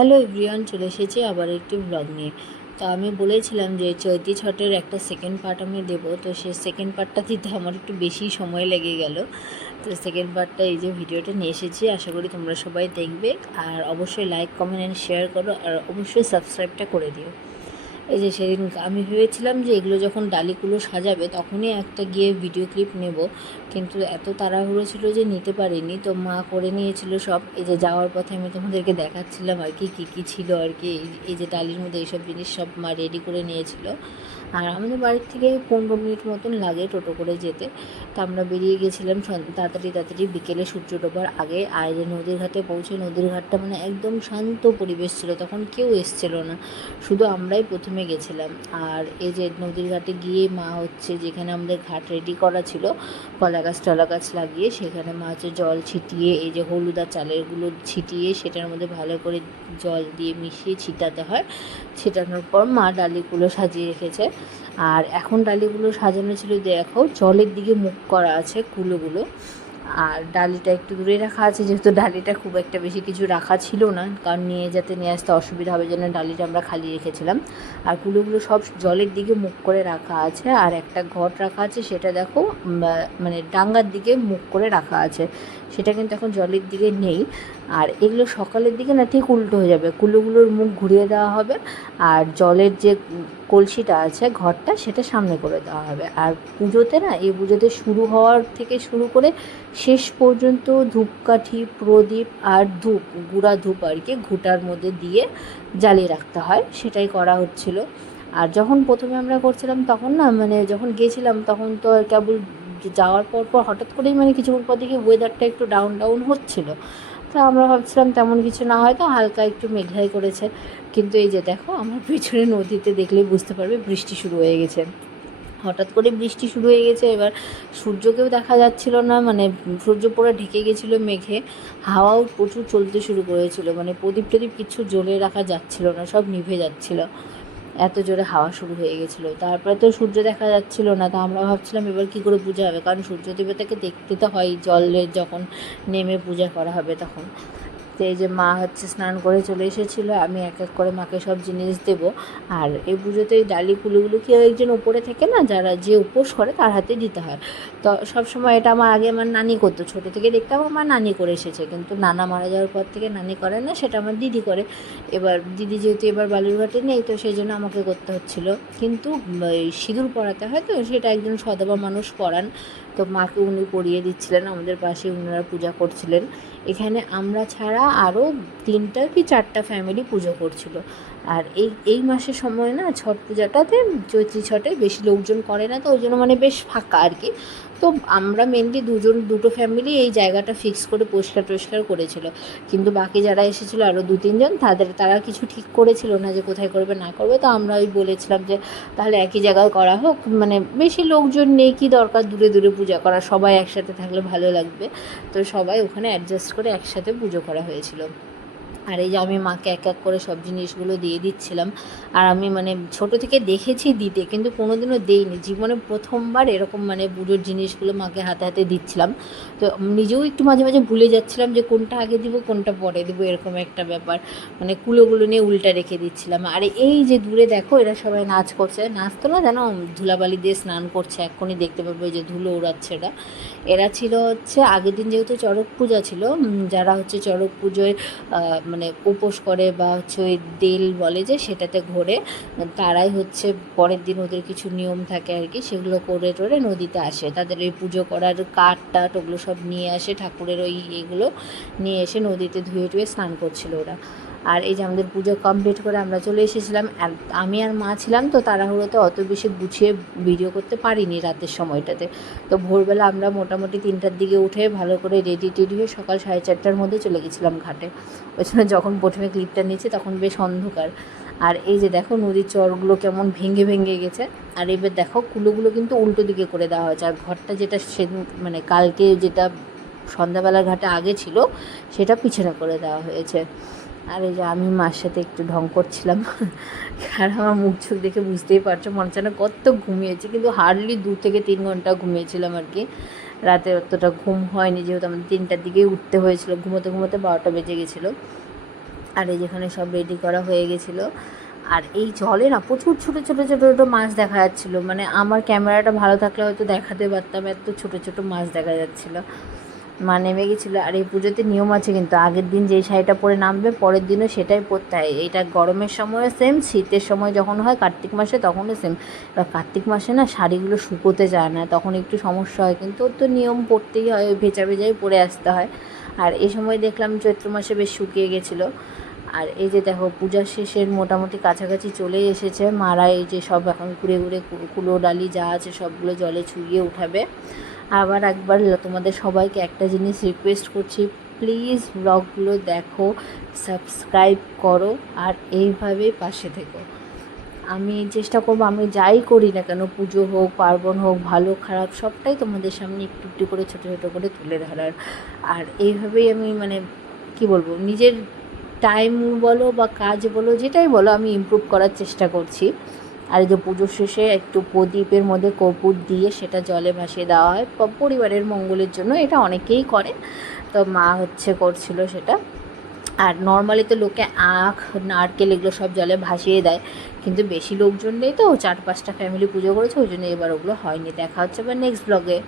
Hello everyone, চলে এসেছি আবার একটি ব্লগ নিয়ে। তো আমি বলেছিলাম যে চৈতি ছটের একটা সেকেন্ড পার্ট আমি দেবো, তো সেই সেকেন্ড পার্টটা দিতে আমার একটু বেশি সময় লেগে গেল। তো সেকেন্ড পার্টটা এই যে ভিডিওটা নিয়ে এসেছি, আশা করি তোমরা সবাই দেখবে। আর অবশ্যই লাইক, কমেন্ট অ্যান্ড শেয়ার করো, আর অবশ্যই সাবস্ক্রাইবটা করে দিও। এই যে সেদিন আমি ভেবেছিলাম যে এগুলো যখন ডালিগুলো সাজাবে তখনই একটা গিয়ে ভিডিও ক্লিপ নেব, কিন্তু এত তাড়াহুড়ো ছিল যে নিতে পারিনি। তো মা করে নিয়েছিল সব। এই যে যাওয়ার পথে আমি তোমাদেরকে দেখাচ্ছিলাম আর কি কী কী ছিল আর কি। এই যে ডালির মধ্যে এইসব জিনিস সব মা রেডি করে নিয়েছিল। আর আমাদের বাড়ির থেকে 15 মিনিট মতন লাগে টোটো করে যেতে। তো আমরা বেরিয়ে গেছিলাম তাড়াতাড়ি বিকেলে সূর্য ডোবার আগে। আর যে নদীর ঘাটে পৌঁছে, নদীর ঘাটটা মানে একদম শান্ত পরিবেশ ছিল, তখন কেউ এসছিল না, শুধু আমরাই প্রথমে গেছিলাম। আর এই যে নদীর ঘাটে গিয়ে মা হচ্ছে, যেখানে আমাদের ঘাট রেডি করা ছিল কলা গাছ লাগিয়ে, সেখানে মা হচ্ছে জল ছিটিয়ে, এই যে হলুদ আর চালেরগুলো ছিটিয়ে সেটার মধ্যে ভালো করে জল দিয়ে মিশিয়ে ছিটাতে হয়। ছিটানোর পর মা ডালিগুলো সাজিয়ে রেখেছে। আর এখন ডালিগুলো সাজানো ছিল, দেখো জলের দিকে মুখ করা আছে কুলোগুলো। আর ডালিটা একটু দূরে রাখা আছে, যেহেতু ডালিটা খুব একটা বেশি কিছু রাখা ছিল না, কারণ নিয়ে আসতে অসুবিধা হবে, জন্য ডালিটা আমরা খালি রেখেছিলাম। আর কুলোগুলো সব জলের দিকে মুখ করে রাখা আছে। আর একটা ঘট রাখা আছে, সেটা দেখো মানে ডাঙ্গার দিকে মুখ করে রাখা আছে, সেটা কিন্তু এখন জলের দিকে নেই। আর এগুলো সকালের দিকে না ঠিক উল্টো হয়ে যাবে, কুলোগুলোর মুখ ঘুরিয়ে দেওয়া হবে, আর জলের যে কলসিটা আছে ঘরটা সেটা সামনে করে দেওয়া হবে। আর পুজোতে না, এই পুজোতে শুরু হওয়ার থেকে শুরু করে শেষ পর্যন্ত ধূপকাঠি, প্রদীপ আর ধূপ, গুঁড়া ধূপ আর কি, ঘুঁটার মধ্যে দিয়ে জ্বালিয়ে রাখতে হয়, সেটাই করা হচ্ছিল। আর যখন প্রথমে আমরা করছিলাম তখন না, মানে যখন গেছিলাম তখন তো কেবল যাওয়ার পর হঠাৎ করেই মানে কিছুক্ষণ পর দেখি ওয়েদারটা একটু ডাউন হচ্ছিলো। তো আমরা ভাবছিলাম তেমন কিছু না, হয়তো হালকা একটু মেঘলাই করেছে। কিন্তু এই যে দেখো আমার পিছনে নদীতে দেখলেই বুঝতে পারবে বৃষ্টি শুরু হয়ে গেছে। হঠাৎ করে বৃষ্টি শুরু হয়ে গেছে, এবার সূর্যকেও দেখা যাচ্ছিল না, মানে সূর্য পুরো ঢেকে গেছিলো মেঘে। হাওয়াও প্রচুর চলতে শুরু করেছিল, মানে প্রদীপ টদীপ কিছু জ্বলে রাখা যাচ্ছিল না, সব নিভে যাচ্ছিলো, এত জোরে হাওয়া শুরু হয়ে গেছিলো। তারপরে তো সূর্য দেখা যাচ্ছিলো না, তো আমরা ভাবছিলাম এবার কী করে পূজা হবে, কারণ সূর্য দেবতাকে দেখতে তো হয় জলের যখন নেমে পূজা করা হবে তখন। তো এই যে মা হচ্ছে স্নান করে চলে এসেছিলো, আমি এক এক করে মাকে সব জিনিস দেবো। আর এই পুজোতে এই ডালি ফুলগুলো কেউ একজন উপরে থেকে না, যারা যে উপোস করে তার হাতে দিতে হয়। তো সবসময় এটা আমার নানি করতো, ছোটো থেকে দেখতাম আমার নানি করে এসেছে, কিন্তু নানা মারা যাওয়ার পর থেকে নানি করে না, সেটা আমার দিদি করে। এবার দিদি যেহেতু এবার বালুরঘাটে নেই, তো সেই জন্য আমাকে করতে হচ্ছিলো। কিন্তু সিঁদুর পরাতে হয়, তো সেটা একজন সধবা মানুষ পরান, তো মাকে উনি পরিয়ে দিচ্ছিলেন, আমাদের পাশে ওনারা পূজা করছিলেন। এখানে আমরা ছাড়া আরও 3টা কি 4টা ফ্যামিলি পুজো করছিল। আর এই মাসের সময় না, ছট পূজাটাতে চৈত্রী ছটে বেশি লোকজন করে না, তো ওই জন্য মানে বেশ ফাঁকা আর কি। তো আমরা মেনলি দুটো ফ্যামিলি এই জায়গাটা ফিক্স করে পরিষ্কার করেছিল। কিন্তু বাকি যারা এসেছিলো আরও 2-3 জন, তারা কিছু ঠিক করেছিল না যে কোথায় করবে না করবে। তো আমরা ওই বলেছিলাম যে তাহলে একই জায়গায় করা হোক, মানে বেশি লোকজন নেই, কি দরকার দূরে পূজা করা, সবাই একসাথে থাকলে ভালো লাগবে। তো সবাই ওখানে অ্যাডজাস্ট করে একসাথে পুজো করা হয়েছিল। আর এই যে আমি মাকে এক এক করে সব জিনিসগুলো দিয়ে দিচ্ছিলাম। আর আমি মানে ছোটো থেকে দেখেছি দিতে, কিন্তু কোনো দিনও দেইনি, জীবনে প্রথমবার এরকম মানে পুজোর জিনিসগুলো মাকে হাতে দিচ্ছিলাম। তো নিজেও একটু মাঝে মাঝে ভুলে যাচ্ছিলাম যে কোনটা আগে দিব কোনটা পরে দেবো, এরকম একটা ব্যাপার, মানে কুলোগুলো নিয়ে উল্টা রেখে দিচ্ছিলাম। আর এই যে দূরে দেখো এরা সবাই নাচ করছে, নাচ তো না যেন ধুলাবালি দিয়ে স্নান করছে, এক্ষুনি দেখতে পাবো এই যে ধুলো উড়াচ্ছে এরা ছিল হচ্ছে আগের দিন যেহেতু চড়ক পূজা ছিল, যারা হচ্ছে চড়ক পুজোয় মানে উপোস করে বা হচ্ছে ওই দেল বলে যে সেটাতে ঘোরে, তারাই হচ্ছে পরের দিন ওদের কিছু নিয়ম থাকে আর কি, সেগুলো করে টোরে নদীতে আসে, তাদের ওই পুজো করার কাঠ ওগুলো সব নিয়ে আসে, ঠাকুরের ওই এগুলো নিয়ে এসে নদীতে ধুয়ে স্নান করছিল ওরা। আর এই যে আমাদের পুজো কমপ্লিট করে আমরা চলে এসেছিলাম। আর আমি আর মা ছিলাম, তো তাড়াহুড়োতে অত বেশি গুছিয়ে ভিডিও করতে পারিনি রাতের সময়টাতে। তো ভোরবেলা আমরা মোটামুটি 3টার দিকে উঠে ভালো করে রেডি হয়ে সকাল 4:30টার মধ্যে চলে গেছিলাম ঘাটে। ওই জন্য যখন প্রথমে ক্লিপটা নিয়েছি তখন বেশ অন্ধকার। আর এই যে দেখো নদীর চরগুলো কেমন ভেঙে গেছে। আর এবার দেখো কুলোগুলো কিন্তু উল্টো দিকে করে দেওয়া হয়েছে, আর ঘরটা যেটা সেদিন মানে কালকে যেটা সন্ধ্যাবেলার ঘাটে আগে ছিল সেটা পিছনে করে দেওয়া হয়েছে। আর এই যে আমি মার সাথে একটু ঢং করছিলাম, আর আমার মুখ চোখ দেখে বুঝতেই পারছো মনে হচ্ছে না কত ঘুমিয়েছি, কিন্তু হার্ডলি 2 থেকে 3 ঘন্টা ঘুমিয়েছিলাম আর কি। রাতে অতটা ঘুম হয়নি, যেহেতু আমাদের 3টার দিকেই উঠতে হয়েছিল, ঘুমোতে 12টা বেজে গেছিলো। আর এই যেখানে সব রেডি করা হয়ে গেছিলো। আর এই জলে না প্রচুর ছোটো ছোটো ছোটো ছোটো মাছ দেখা যাচ্ছিলো, মানে আমার ক্যামেরাটা ভালো থাকলে হয়তো দেখাতে পারতাম, এত ছোটো ছোটো মাছ দেখা যাচ্ছিলো। মা নেমে গেছিলো। আর এই পুজোতে নিয়ম আছে কিন্তু, আগের দিন যেই শাড়িটা পরে নামবে পরের দিনও সেটাই পরতে হয়। এইটা গরমের সময়ও সেম, শীতের সময় যখন হয় কার্তিক মাসে তখনও সেম। এবার কার্তিক মাসে না শাড়িগুলো শুকোতে যায় না, তখন একটু সমস্যা হয়, কিন্তু ওর তো নিয়ম পড়তেই হয়, ওই ভেজা ভেজাই পরে আসতে হয়। আর এই সময় দেখলাম চৈত্র মাসে বেশ শুকিয়ে গেছিলো। আর এই যে দেখো পূজার শেষের মোটামুটি কাছাকাছি চলেই এসেছে, মারা এই যে সব এখন ঘুরে ঘুরে কুলো ডালি যা আছে সবগুলো জলে ছুঁয়ে উঠাবে। আবার একবার তোমাদের সবাইকে একটা জিনিস রিকোয়েস্ট করছি, প্লিজ ব্লগগুলো দেখো, সাবস্ক্রাইব করো, আর এইভাবেই পাশে থেকো। আমি চেষ্টা করবো, আমি যাই করি না কেন, পুজো হোক পার্বণ হোক ভালো খারাপ সবটাই তোমাদের সামনে একটু একটু করে ছোটো ছোটো করে তুলে ধরার। আর এইভাবেই আমি মানে কি বলবো, নিজের টাইম বলো বা কাজ বলো যেটাই বলো আমি ইমপ্রুভ করার চেষ্টা করছি। আর এই যে পুজোর শেষে একটু প্রদীপের মধ্যে কর্পূর দিয়ে সেটা জলে ভাসিয়ে দেওয়া হয় পরিবারের মঙ্গলের জন্য, এটা অনেকেই করে, তো মা করছিল সেটা। আর নর্মালি তো লোকে আখ নারকেল এগুলো সব জলে ভাসিয়ে দেয়, কিন্তু বেশি লোকজন নেই তো, 4-5টা ফ্যামিলি পুজো করেছে, ওই জন্য এবার ওগুলো হয়নি। দেখা হচ্ছে আবার নেক্সট ব্লগে।